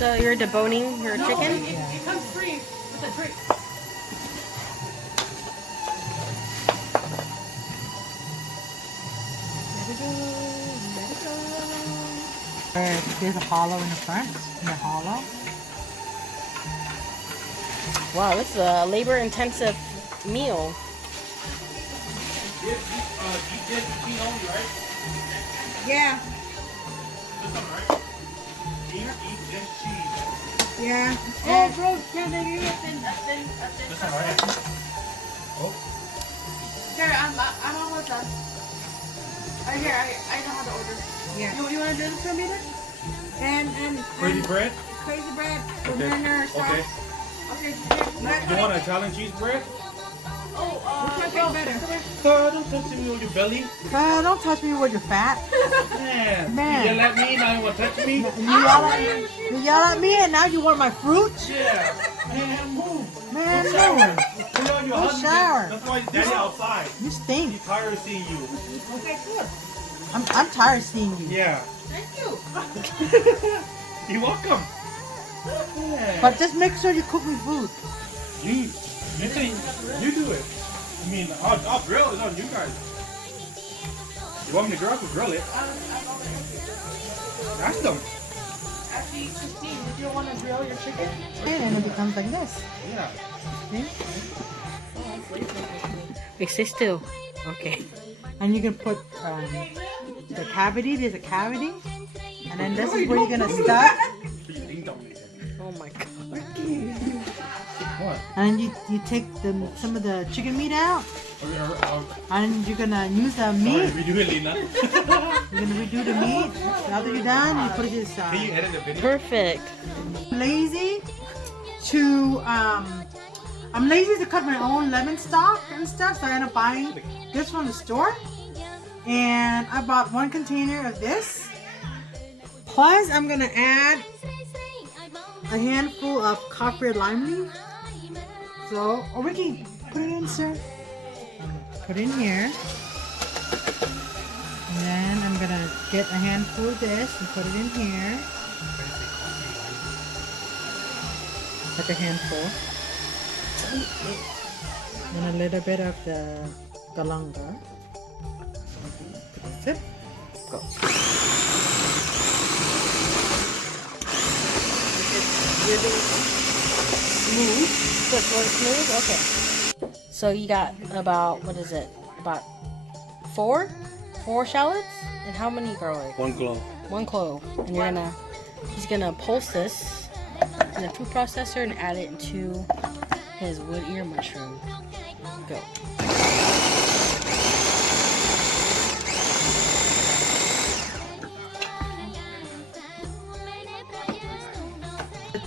So you're deboning your chicken? It comes free with a drink. There's a hollow in the front. In the hollow. Wow, this is a labor-intensive meal. Yeah. Yeah. Oh, bro, can they give me a thin Oh. Here, I'm almost done. Here, I know how to order. Yeah. You want to do this for me then? And Crazy bread? crazy bread. Okay. Banana sauce. Okay. Okay. You want Italian cheese bread? Which one tastes better? Don't touch me with your belly. Don't touch me with your fat. Man. You yell at me, now you want to touch me? You yell at me and now you want my fruit? Yeah. Man, move. Man, Go no. shower. Go shower. That's why Daddy outside. You stink. He's tired of seeing you. Okay, good. I'm tired of seeing you. Yeah. Thank you. You're welcome. Yeah. But just make sure you cook me food. You say you do it. I mean, I'll grill it on you guys. You want me to grill? I can grill it. Ask them. Aunty Christine, did you want to grill your chicken? And it becomes like this. Yeah. See? Wait, stay still. Okay. And you can put the cavity. There's a cavity. And then this is where you're going to stuff. Oh my god. What? And then you take some of the chicken meat out. And you're going to use the meat. We do it, Lena. You're going to redo the meat. After you're done, you put it to the side. Can you edit the video? Perfect. Lazy to I'm lazy to cut my own lemon stock and stuff, so I end up buying this from the store. And I bought 1 container of this. Plus, I'm gonna add a handful of coffee lime leaf. So, or we can put it in, sir. Put it in here. And then I'm gonna get a handful of this and put it in here. Like a handful. And a little bit of the galanga. That's it. Go. Smooth. Just really smooth? Okay. So you got about, what is it? About 4 shallots? And how many garlic? 1 clove. 1 clove. And he's gonna pulse this in a food processor and add it into his wood ear mushroom. Go.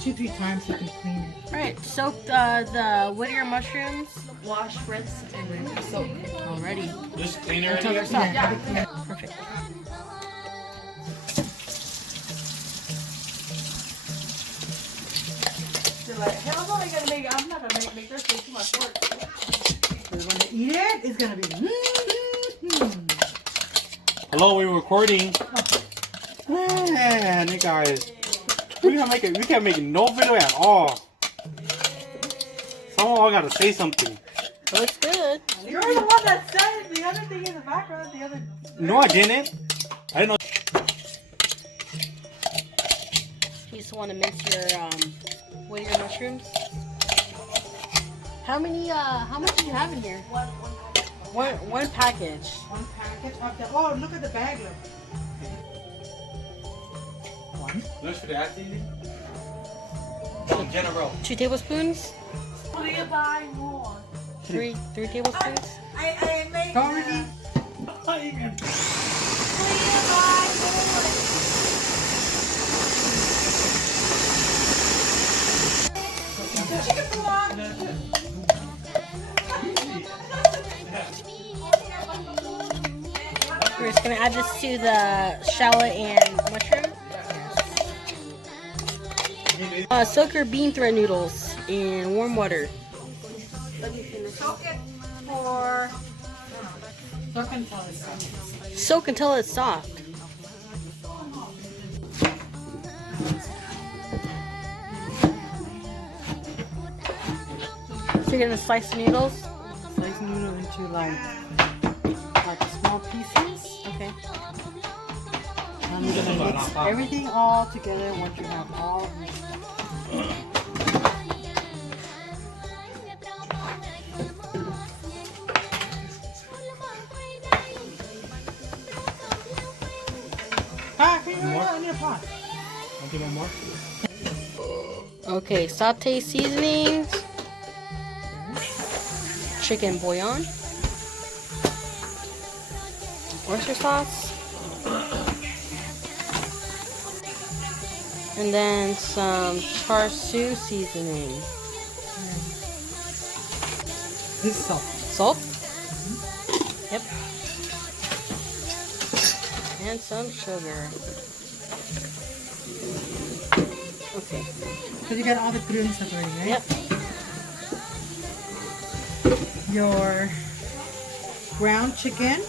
2-3 times you can clean it. Alright, soak the wood ear mushrooms. Wash, rinse, and then soak. Already. Just clean it Until they're already? soft. Yeah. Perfect. They're like, hell no, I'm not gonna make this too much work. So when they eat it, it's gonna be Hello, we're recording. Man, you guys. We can't make no video at all. Someone gotta say something. Looks good. You're the one that said it. The other thing in the background, the other. No, I didn't. I didn't know. You just want to mince your wood ear mushrooms. How much do you have in here? One package. 1 packet of the. Oh, look at the bag. Look. 1. Lunch for the athlete? In general. 2 tablespoons? Please buy more. 3 tablespoons? I made. Go, Ricky. Please buy more. Chicken food. We're just going to add this to the shallot and mushroom. Soak your bean thread noodles in warm water. Soak it for. Soak until it's soft. you're gonna slice the noodles. Slice noodle into like small pieces. Okay. And you're gonna mix everything all together once you have all of your stuff. I need a pot. I'll give one more. Okay, saute seasonings. Chicken bouillon. Oyster sauce. And then some char siu seasoning. This is salt. Salt. Yep. And some sugar. Okay. So you got all the green stuff already, right? Yep. Your ground chicken.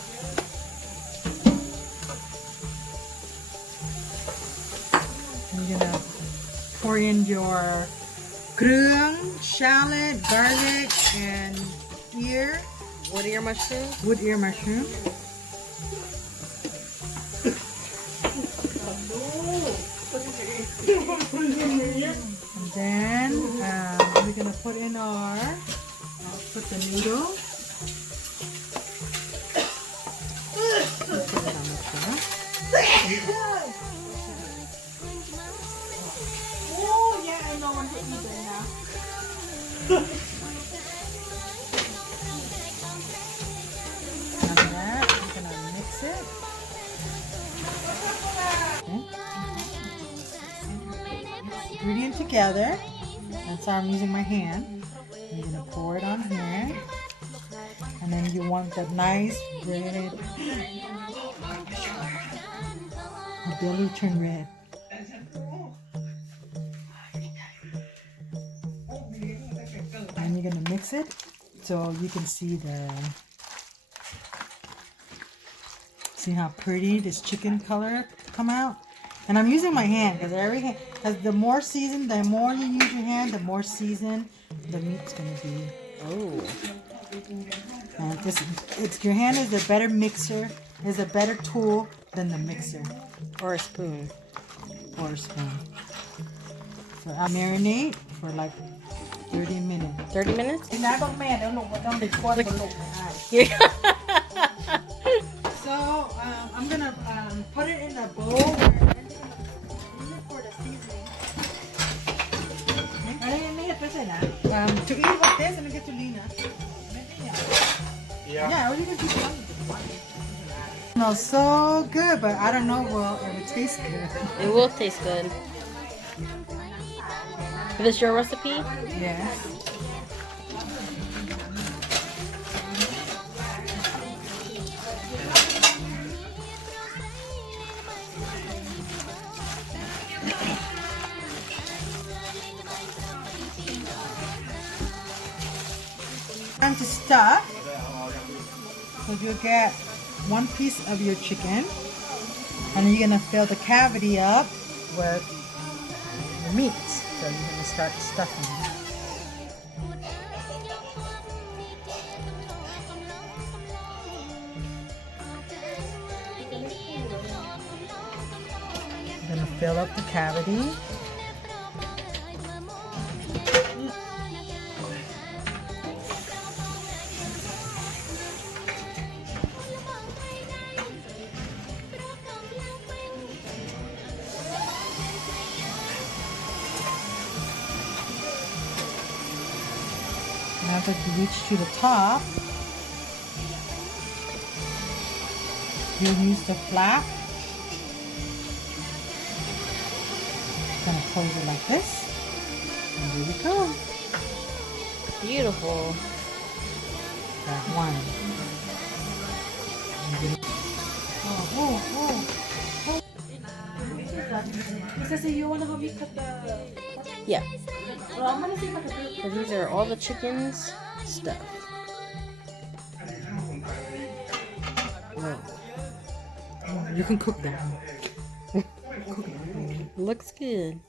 And you're gonna pour in your grung, shallot, garlic, and ear. Wood ear mushroom. Wood ear mushroom. And then we're gonna put in put the noodle. Oh, yeah, I know when to eat it now. After that, we're gonna mix it. Ingredient together. That's how I'm using my hand. You're gonna pour it on here, and then you want that nice red. The belly turn red. And you're gonna mix it so you can see see how pretty this chicken color come out. And I'm using my hand because the more seasoned, the more you use your hand, the more seasoned the meat's gonna be. Oh. And your hand is a better mixer, is a better tool than the mixer Or a spoon. or a spoon. So I marinate for like 30 minutes. 30 minutes? Yeah. So I'm gonna put it in a bowl for the seasoning. To eat with this, and get to Lina. Yeah, what are you gonna do? Smells so good, but I don't know if it tastes good. It will taste good. Is this your recipe? Yes. Time to stuff. So you'll get one piece of your chicken, and you're gonna fill the cavity up with the meat. So you're gonna start stuffing. You're gonna fill up the cavity. Now that you reach to the top, you'll use the flap. Gonna close it like this, and there we go. Beautiful. That one. You want to help me cut the... Yeah. Well, I'm going to see if I can do it. So these are all the chicken's stuff. You can cook that. Looks good.